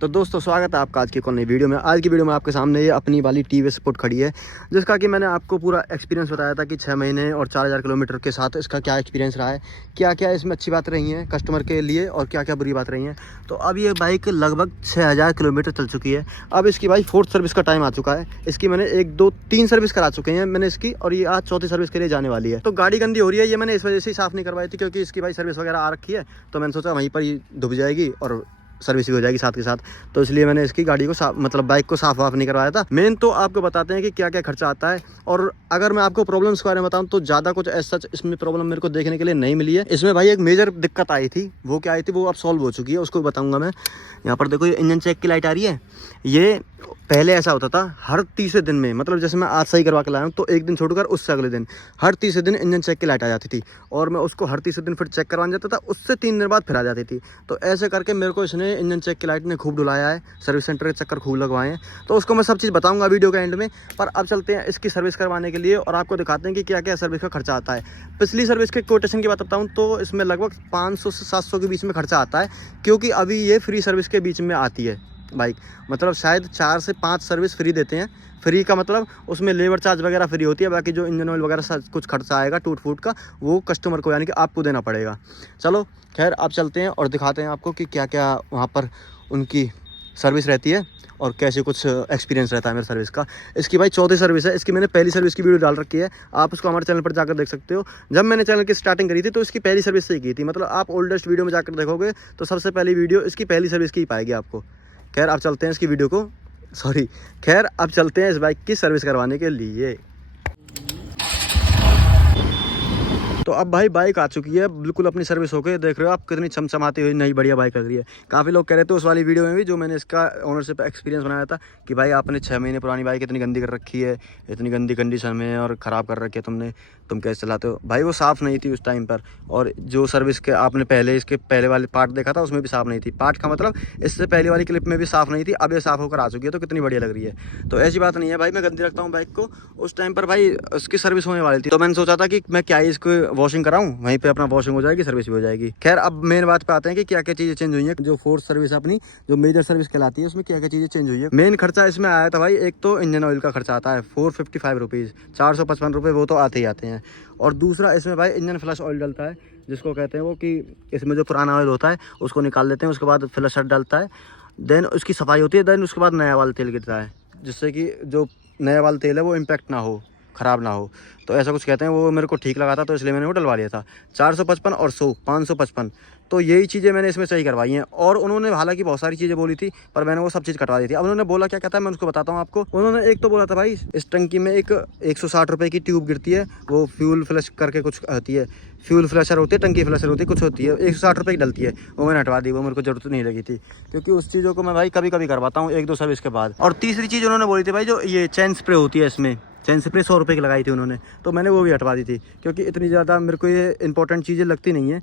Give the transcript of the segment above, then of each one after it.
तो दोस्तों स्वागत है आपका आज की नई वीडियो में। आज की वीडियो में आपके सामने ये अपनी वाली टीवीएस स्पोर्ट खड़ी है, जिसका कि मैंने आपको पूरा एक्सपीरियंस बताया था कि 6 महीने और 4000 किलोमीटर के साथ इसका क्या एक्सपीरियंस रहा है, क्या क्या इसमें अच्छी बात रही हैं कस्टमर के लिए और क्या क्या बुरी बात रही हैं। तो अब ये बाइक लगभग 6000 किलोमीटर चल चुकी है। अब इसकी भाई 4th सर्विस का टाइम आ चुका है। इसकी मैंने 1 2 3 सर्विस करा चुके हैं मैंने इसकी, और ये आज 4थी सर्विस के लिए जाने वाली है। तो गाड़ी गंदी हो रही है, ये मैंने इस वजह से ही साफ़ नहीं करवाई थी क्योंकि इसकी भाई सर्विस वगैरह आ रखी है। तो मैंने सोचा वहीं पर ही धुब जाएगी और सर्विस भी हो जाएगी साथ के साथ। तो इसलिए मैंने इसकी गाड़ी को मतलब बाइक को साफ वाफ नहीं करवाया था। मेन तो आपको बताते हैं कि क्या क्या खर्चा आता है। और अगर मैं आपको प्रॉब्लम्स के बारे में बताऊं तो ज़्यादा कुछ ऐसा सच इसमें प्रॉब्लम मेरे को देखने के लिए नहीं मिली है। इसमें भाई एक मेजर दिक्कत आई थी, वो क्या आई थी वो अब सॉल्व हो चुकी है, उसको बताऊंगा मैं। यहाँ पर देखो ये इंजन चेक की लाइट आ रही है। ये पहले ऐसा होता था हर तीसरे दिन में, मतलब जैसे मैं आज सही करवा के लाया हूँ तो एक दिन छोड़कर उससे अगले दिन हर तीसरे दिन इंजन चेक की लाइट आ जाती थी, और मैं उसको हर तीसरे दिन फिर चेक करवाने जाता था, उससे 3 दिन बाद फिर आ जाती थी। तो ऐसे करके मेरे को इसने इंजन चेक की लाइट ने खूब डुलाया है, सर्विस सेंटर के चक्कर खूब लगवाए हैं। तो उसको मैं सब चीज़ बताऊँगा वीडियो के एंड में। पर अब चलते हैं इसकी सर्विस करवाने के लिए और आपको दिखाते हैं कि क्या क्या सर्विस का खर्चा आता है। पिछली सर्विस के कोटेशन की बात बताऊँ तो इसमें लगभग 500 से 700 के बीच में खर्चा आता है, क्योंकि अभी ये फ्री सर्विस के बीच में आती है बाइक। मतलब शायद 4 से 5 सर्विस फ्री देते हैं। फ्री का मतलब उसमें लेबर चार्ज वगैरह फ्री होती है, बाकी जो इंजन ऑयल वगैरह कुछ खर्चा आएगा टूट फूट का वो कस्टमर को यानी कि आपको देना पड़ेगा। चलो खैर आप चलते हैं और दिखाते हैं आपको कि क्या क्या वहाँ पर उनकी सर्विस रहती है और कैसे कुछ एक्सपीरियंस रहता है मेरे सर्विस का। इसकी भाई 4थी सर्विस है। इसकी मैंने पहली सर्विस की वीडियो डाल रखी है, आप उसको हमारे चैनल पर जाकर देख सकते हो। जब मैंने चैनल की स्टार्टिंग करी थी तो इसकी पहली सर्विस से ही की थी, मतलब आप ओल्डेस्ट वीडियो में जाकर देखोगे तो सबसे पहली वीडियो इसकी पहली सर्विस की ही पाएगी आपको। खैर अब चलते हैं इसकी वीडियो को खैर अब चलते हैं इस बाइक की सर्विस करवाने के लिए। तो अब भाई बाइक आ चुकी है बिल्कुल अपनी सर्विस होके, देख रहे हो आप कितनी चमचमाती हुई नई बढ़िया बाइक लग रही है। काफ़ी लोग कह रहे थे उस वाली वीडियो में भी जो मैंने इसका ओनरशिप एक्सपीरियंस बनाया था कि भाई आपने 6 महीने पुरानी बाइक इतनी गंदी कर रखी है, इतनी गंदी कंडीशन में और ख़राब कर रखी है तुमने, तुम कैसे चलाते हो। भाई वो साफ़ नहीं थी उस टाइम पर, और जो सर्विस के आपने पहले इसके पहले वाले पार्ट देखा था उसमें भी साफ़ नहीं थी। पार्ट का मतलब इससे पहले वाली क्लिप में भी साफ़ नहीं थी, अब ये साफ़ होकर आ चुकी है तो कितनी बढ़िया लग रही है। तो ऐसी बात नहीं है भाई मैं गंदी रखता हूँ बाइक को। उस टाइम पर भाई उसकी सर्विस होने वाली थी तो मैंने सोचा था कि मैं क्या ही इसको वॉशिंग कराऊँ, वहीं पे अपना वॉशिंग हो जाएगी सर्विस भी हो जाएगी। खैर अब मेन बात पे आते हैं कि क्या क्या चीज़ें चेंज हुई है। जो 4th सर्विस अपनी जो मेजर सर्विस कहलाती है उसमें क्या क्या चीज़ें चेंज हुई है। मेन खर्चा इसमें आया था भाई, एक तो इंजन ऑयल का खर्चा आता है 455 रुपीज़, 455 रुपये वो तो आते ही आते हैं। और दूसरा इसमें भाई इंजन फ्लश ऑयल डलता है, जिसको कहते हैं वो कि इसमें जो पुराना ऑयल होता है उसको निकाल देते हैं, उसके बाद फ्लशर डलता है, देन उसकी सफाई होती है, देन उसके बाद नया वाला तेल गिरता है, जिससे कि जो नया वाला तेल है वो इम्पैक्ट ना हो, ख़राब ना हो। तो ऐसा कुछ कहते हैं, वो मेरे को ठीक लगा था तो इसलिए मैंने वो डलवा लिया था। 455 और 100 555, तो यही चीज़ें मैंने इसमें सही करवाई हैं। और उन्होंने हालांकि बहुत सारी चीज़ें बोली थी पर मैंने वो सब चीज़ कटवा दी थी। अब उन्होंने बोला क्या कहता है मैं उसको बताता हूँ आपको। उन्होंने एक तो बोला था भाई इस टंकी में एक 160 रुपये की ट्यूब गिरती है, वो फ्यूल फ्लश करके कुछ होती है, फ्यूल फ्लशर होती है, टंकी फ्लशर होती है, कुछ होती है 160 रुपये की डलती है, वो मैंने हटवा दी, वो मेरे को जरूरत नहीं लगी थी क्योंकि उस चीज़ों को मैं भाई कभी कभी करवाता हूँ 1-2 सर्विस के बाद। और तीसरी चीज़ उन्होंने बोली थी भाई जो ये चैन स्प्रे होती है, इसमें चैन स्प्रे 100 रुपये की लगाई थी उन्होंने, तो मैंने वो भी हटवा दी थी क्योंकि इतनी ज़्यादा मेरे को ये इंपॉर्टेंट चीज़ें लगती नहीं है।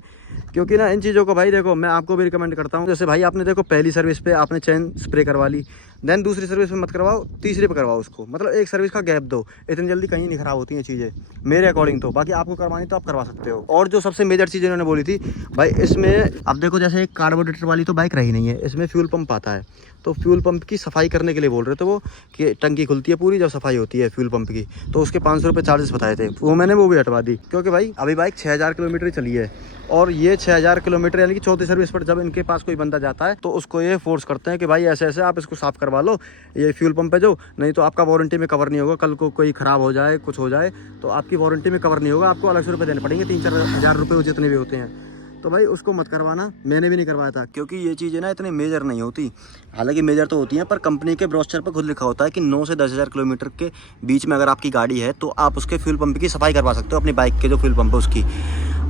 क्योंकि ना इन चीज़ों को भाई देखो मैं आपको भी रिकमेंड करता हूँ, जैसे भाई आपने देखो पहली सर्विस पे आपने चैन स्प्रे करवा ली, देन दूसरी सर्विस पे मत करवाओ, तीसरी पे करवाओ उसको, मतलब एक सर्विस का गैप दो, इतनी जल्दी कहीं नहीं ख़राब होती हैं चीज़ें मेरे अकॉर्डिंग तो। बाकी आपको करवानी तो आप करवा सकते हो। और जो सबसे मेजर चीज़ इन्होंने बोली थी भाई इसमें अब देखो जैसे एक कार्बोरेटर वाली तो बाइक रही नहीं है, इसमें फ्यूल पंप आता है, तो फ्यूल पंप की सफाई करने के लिए बोल रहे थे वो कि टंकी खुलती है पूरी जब सफाई होती है फ्यूल पंप की, तो उसके 500 रुपये चार्जेस बताए थे, वो मैंने वो भी हटवा दी क्योंकि भाई अभी बाइक 6000 किलोमीटर चली है। और ये 6000 किलोमीटर यानी कि 4थी सर्विस पर जब इनके पास कोई बंदा जाता है तो उसको ये फोर्स करते हैं कि भाई ऐसे ऐसे आप इसको साफ़ करवा लो, ये फ्यूल पंप है जो, नहीं तो आपका वारंटी में कवर नहीं होगा, कल को कोई ख़राब हो जाए कुछ हो जाए तो आपकी वारंटी में कवर नहीं होगा, आपको अलग से रुपये देने पड़ेंगे, 3-4 हज़ार रुपये जितने भी होते हैं। तो भाई उसको मत करवाना, मैंने भी नहीं करवाया था क्योंकि ये चीज़ें ना इतनी मेजर नहीं होती, हालांकि मेजर तो होती हैं पर कंपनी के ब्रोशर पर खुद लिखा होता है कि 9 से 10,000 किलोमीटर के बीच में अगर आपकी गाड़ी है तो आप उसके फ्यूल पंप की सफाई करवा सकते हो, अपनी बाइक के जो फ्यूल पंप है उसकी।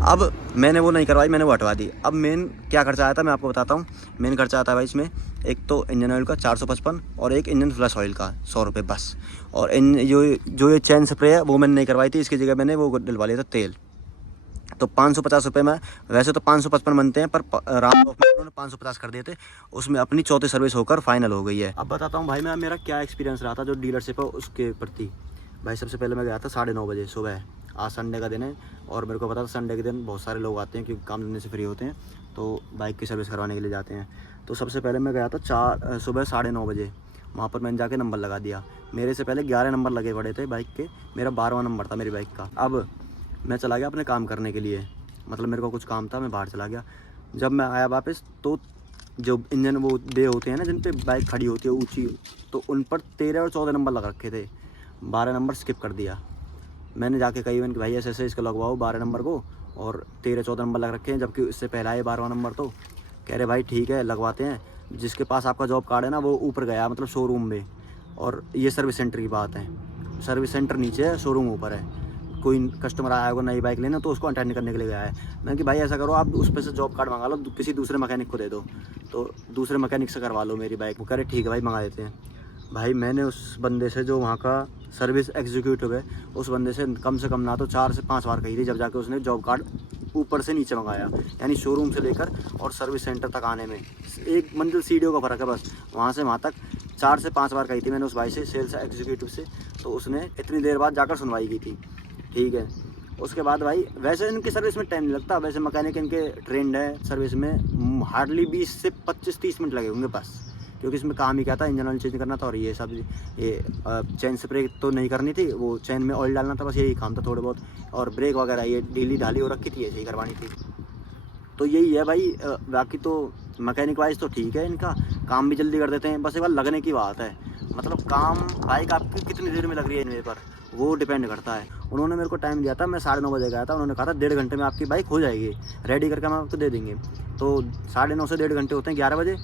अब मैंने वो नहीं करवाई, मैंने वो हटवा दी। अब मेन क्या खर्चा आया था मैं आपको बताता हूँ। मेन खर्चा आता है भाई इसमें एक तो इंजन ऑयल का 455 और एक इंजन फ्लश ऑयल का 100 रुपये बस। और जो ये चैन स्प्रे है वो मैंने नहीं करवाई थी, इसकी जगह मैंने वो डलवा लिया था तेल। तो 550 रुपये में, वैसे तो 555 बनते हैं पर रात ऑफ में उन्होंने 550 कर दिए थे, उसमें अपनी 4थी सर्विस होकर फाइनल हो गई है। अब बताता हूँ भाई मैं मेरा क्या एक्सपीरियंस रहा था जो डीलरशिप है उसके प्रति। भाई सबसे पहले मैं गया था 9:30 बजे सुबह, आज संडे का दिन है और मेरे को पता था संडे के दिन बहुत सारे लोग आते हैं क्योंकि काम धंधे से फ्री होते हैं तो बाइक की सर्विस करवाने के लिए जाते हैं। तो सबसे पहले मैं गया था सुबह 9:30 बजे। वहाँ पर मैंने जाके नंबर लगा दिया। मेरे से पहले 11 नंबर लगे पड़े थे बाइक के, मेरा 12वां नंबर था मेरी बाइक का। अब मैं चला गया अपने काम करने के लिए, मतलब मेरे को कुछ काम था, मैं बाहर चला गया। जब मैं आया वापस तो जो इंजन वो दे होते हैं ना जिन पे बाइक खड़ी होती है ऊंची, तो उन पर 13 और 14 नंबर लग रखे थे। 12 नंबर स्किप कर दिया। मैंने जाके कही मैंने कि भाई ऐसे इसको लगवाओ 12 नंबर को, और 13-14 नंबर लग रखे हैं, जबकि इससे पहला है 12वां नंबर। तो कह रहे भाई ठीक है लगवाते हैं। जिसके पास आपका जॉब कार्ड है ना वो ऊपर गया, मतलब शोरूम में, और ये सर्विस सेंटर की बात है। सर्विस सेंटर नीचे है, शोरूम ऊपर है। कोई कस्टमर आया होगा नई बाइक लेना तो उसको अटेंड करने के लिए गया है। मैंने कि भाई ऐसा करो आप उस पर से जॉब कार्ड मंगा लो, किसी दूसरे मैकेनिक को दे दो, तो दूसरे मैकेनिक से करवा लो मेरी बाइक। वो कह रहे ठीक है भाई मंगा देते हैं। भाई मैंने उस बंदे से जो वहाँ का सर्विस एग्जीक्यूटिव है, उस बंदे से कम ना तो 4 से 5 बार कही थी, जब जाके उसने जॉब कार्ड ऊपर से नीचे मंगाया। यानी शोरूम से लेकर और सर्विस सेंटर तक आने में 1 मंजिल सीढ़ियों का फ़र्क है बस। वहाँ से वहाँ तक 4 से 5 बार कही थी मैंने उस भाई से, सेल्स एग्जीक्यूटिव से। तो उसने इतनी देर बाद जाकर सुनवाई की थी, ठीक है। उसके बाद भाई वैसे इनकी सर्विस में टाइम नहीं लगता, वैसे मैकेनिक इनके ट्रेंड है सर्विस में, हार्डली 20 से 25-30 मिनट लगे होंगे बस, क्योंकि इसमें काम ही क्या था, इंजन ऑयल चेंज करना था और ये सब, ये चेन स्प्रे तो नहीं करनी थी, वो चेन में ऑयल डालना था, बस यही काम था थोड़े बहुत। और ब्रेक वगैरह ये ढीली ढाली हो रखी थी, ऐसे ही करवानी थी। तो यही है भाई। बाकी तो मैकेनिक वाइज तो ठीक है, इनका काम भी जल्दी कर देते हैं, बस एक बार लगने की बात है। मतलब काम बाइक आपकी कितनी देर में लग रही है इनमें पर वो डिपेंड करता है। उन्होंने मेरे को टाइम दिया था, मैं 9:30 बजे गया था, उन्होंने कहा था 1.5 घंटे में आपकी बाइक हो जाएगी, रेडी करके हम आपको दे देंगे। तो 9:30 से 1.5 घंटे होते हैं 11 बजे।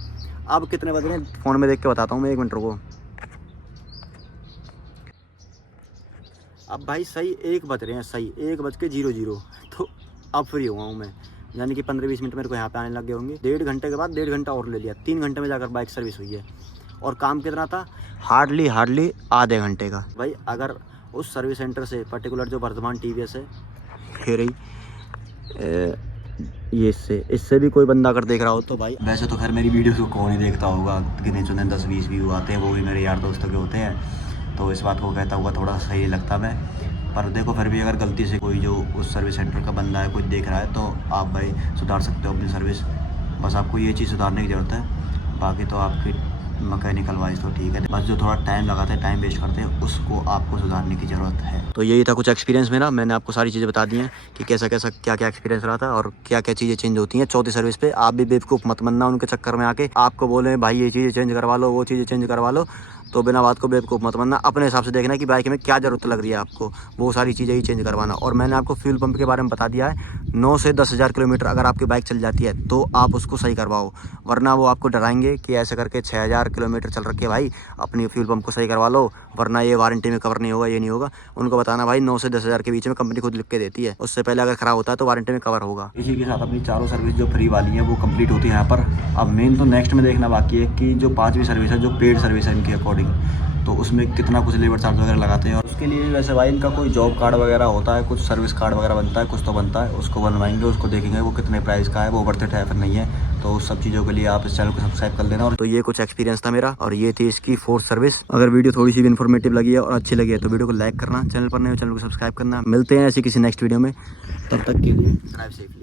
अब कितने बज रहे हैं फ़ोन में देख के बताता हूँ मैं, 1 मिनट रुको। अब भाई सही 1 बज रहे हैं, सही 1:00। तो अब फ्री हुआ हूँ मैं, यानी कि 15-20 मिनट मेरे को यहाँ पे आने लग गए होंगे। 1.5 घंटे के बाद 1.5 घंटा और ले लिया, 3 घंटे में जाकर बाइक सर्विस हुई है। और काम कितना था, हार्डली आधे घंटे का। भाई अगर उस सर्विस सेंटर से पर्टिकुलर जो वर्धमान TVS है, फिर ये इससे भी कोई बंदा अगर देख रहा हो तो भाई, वैसे तो खैर मेरी वीडियो को कौन ही देखता होगा, गिने चुने 10-20 व्यू आते हैं, वो भी मेरे यार दोस्तों के होते हैं। तो इस बात को कहता हुआ थोड़ा सही लगता मैं, पर देखो फिर भी अगर गलती से कोई जो उस सर्विस सेंटर का बंदा है कोई देख रहा है तो आप भाई सुधार सकते हो अपनी सर्विस। बस आपको ये चीज़ सुधारने की ज़रूरत है। बाकी तो आपकी मैकेनिकल वाइज तो ठीक है, बस जो थोड़ा टाइम लगाते हैं, टाइम वेस्ट करते हैं, उसको आपको सुधारने की ज़रूरत है। तो यही था कुछ एक्सपीरियंस मेरा, मैंने आपको सारी चीज़ें बता दी हैं कि कैसा क्या क्या एक्सपीरियंस रहा था और क्या क्या चीज़ें चेंज होती हैं चौथी सर्विस पे। आप भी बेवकूफ़ मत बनना उनके चक्कर में आके, आपको बोले भाई ये चीज़ें चेंज करवा लो, वो चीज़ें चेंज करवा लो, तो बिना बात को बेवकूफ़ मत बनना। अपने हिसाब से देखना कि बाइक में क्या ज़रूरत लग रही है आपको, वो सारी चीज़ें ही चेंज करवाना। और मैंने आपको फ्यूल पंप के बारे में बता दिया है, 9 से 10,000 किलोमीटर अगर आपकी बाइक चल जाती है तो आप उसको सही करवाओ, वरना वो आपको डराएंगे कि ऐसे करके 6,000 किलोमीटर चल रखे भाई, अपनी फ्यूल पंप को सही करवा लो, वरना ये वारंटी में कवर नहीं होगा, ये नहीं होगा। उनको बताना भाई 9 से 10,000 के बीच में कंपनी खुद लिख के देती है, उससे पहले अगर ख़राब होता है तो वारंटी में कवर होगा। इसी के साथ अपनी चारों सर्विस जो फ्री वाली है वो कंप्लीट होती है यहाँ पर। अब मेन तो नेक्स्ट में देखना बाकी है कि जो 5वीं सर्विस है, जो पेड सर्विस है इनके अकॉर्डिंग, तो उसमें कितना कुछ लेबर चार्ज वगैरह लगाते हैं। और उसके लिए वैसे भाई इनका कोई जॉब कार्ड वगैरह होता है, कुछ सर्विस कार्ड वगैरह बनता है, कुछ तो बनता है, उसको बनवाएंगे, उसको देखेंगे वो कितने प्राइस का है, वो वर्थ इट है फिर नहीं है। तो उस सब चीज़ों के लिए आप इस चैनल को सब्सक्राइब कर लेना। और तो ये कुछ एक्सपीरियंस था मेरा, और ये थी इसकी 4th सर्विस। अगर वीडियो थोड़ी सी भी इन्फॉर्मेटिव लगी है और अच्छी लगी है तो वीडियो को लाइक करना, चैनल पर नए हो चैनल को सब्सक्राइब करना। मिलते हैं ऐसी किसी नेक्स्ट वीडियो में, तब तक के लिए ड्राइव सेफली।